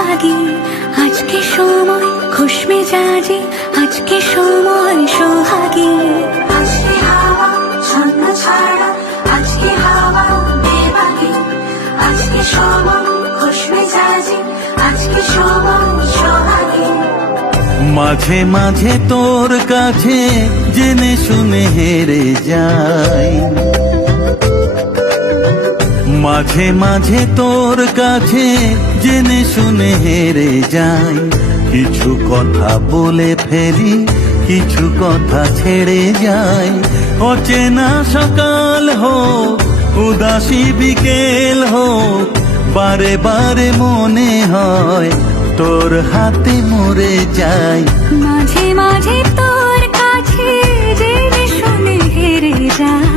বেবাগি আজকে সময় খুশ মেজাজি, আজকে সময় সোহাগী। আজকে হাওয়া ছন্ন ছাড়া, আজকে হাওয়া বেবাগি, আজকে সময় খুশ মেজাজি, আজকে সময় সোহাগী। মাঝে মাঝে তোর কাছে জেনে শুনে হেরে যাই, মাঝে মাঝে তোর কাছে জেনে শুনে হেরে যাই। কিছু কথা বলে ফেলি, কিছু কথা ছেড়ে যাই। অচেনা সকাল হোক, উদাসী বিকেল হোক, বারে বারে মনে হয় তোর হাতে মরে যাই। মাঝে মাঝে তোর কাছে জেনে শুনে হেরে যাই।